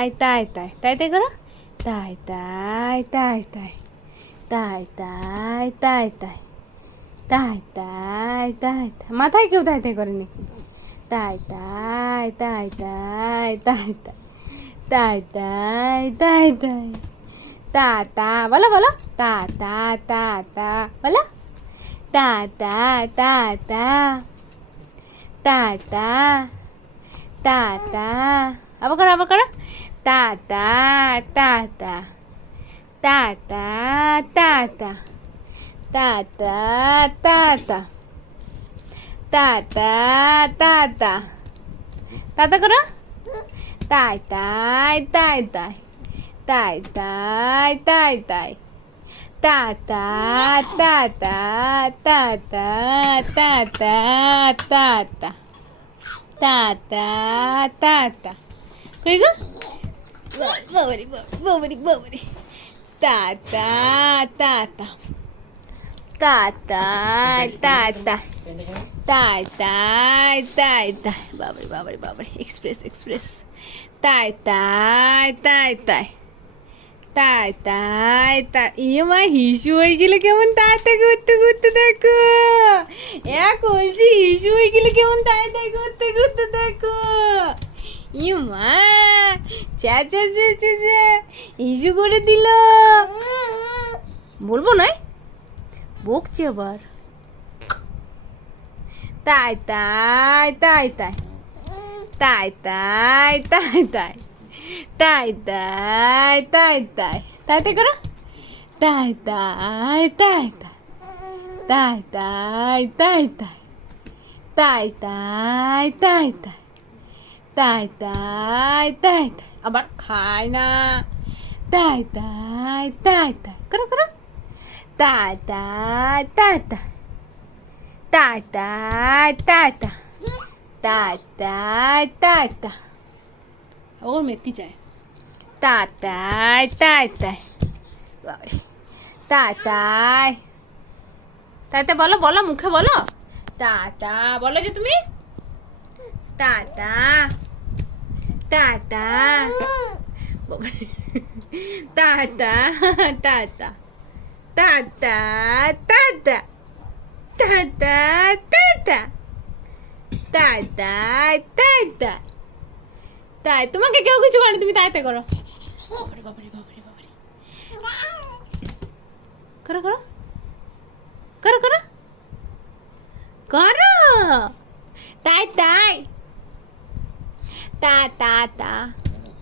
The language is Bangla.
তাই তাই তাই তাই করো, তাই তাই তাই তাই তাই তাই তাই তাই তাই তাই তাই তাই। মাথায় কেউ তাই তাই করে নাকি? তাই তাই তাই তাই তাই তাই তাই তাই তাই তাই তা তা বলো বলো, তা তা তা তা বলো, তা তা তা তা তা তা তা তা আবার করো তা তা তা তা তা তা তা তা তা তা তা তা তা তা তা তা তা করো, তাই তাই তাই তাই তাই তাই তাই তাই তা তা তা তা তা তা তা তা তা তা তা তা তা তা কই গো বাবারি বাবারি বাবারি তা তা তা তা তা তাই তাই তাই তাই তাই তাই তাই বাবারি বাবারি বাবারি এক্সপ্রেস এক্সপ্রেস তাই তাই তাই তাই তাই তাই তাই ইয়ে মা হিসু হয়ে গেলে কেমন তাই তাই করতে করতে দেখো, কলসি হিসু হয়ে গেলে কেমন তাই তাই করতে করতে দেখো। ইয়ে মা চা চা চা চা চা হিসু করে দিল, বলবো নয় বকছে আবার। তাই তাই তাই তাই তাই তাই তাই তাই তাই তাই তাই তাই তাই তাই করো, তাই তাই তাই তাই তাই তাই তাই তাই তাই তাই তাই তাই তাই তাই তাই আবার খায় না, তাই তাই তাই তাই করো করো, তাই তাই তাই তাই তাই তাই তাই তাই তাই তাই তাই তাই ওর মেথি চায়, তা তাই তাই তাই বাবারে তাই তাই তাই তাই বলো বলো মুখে বলো, তা তা বলো যে তুমি, তা তা তা তা বাবারে তা তা তা তা তা তা তা তা তা তা তা তা তাই তাই তাই তাই তাই তোমাকে কেউ কিছু করে তুমি তাই তাই করো, বাবারে বাবারে বাবারে বাবারে করো করো করো করো করো তাই তাই তা তা তা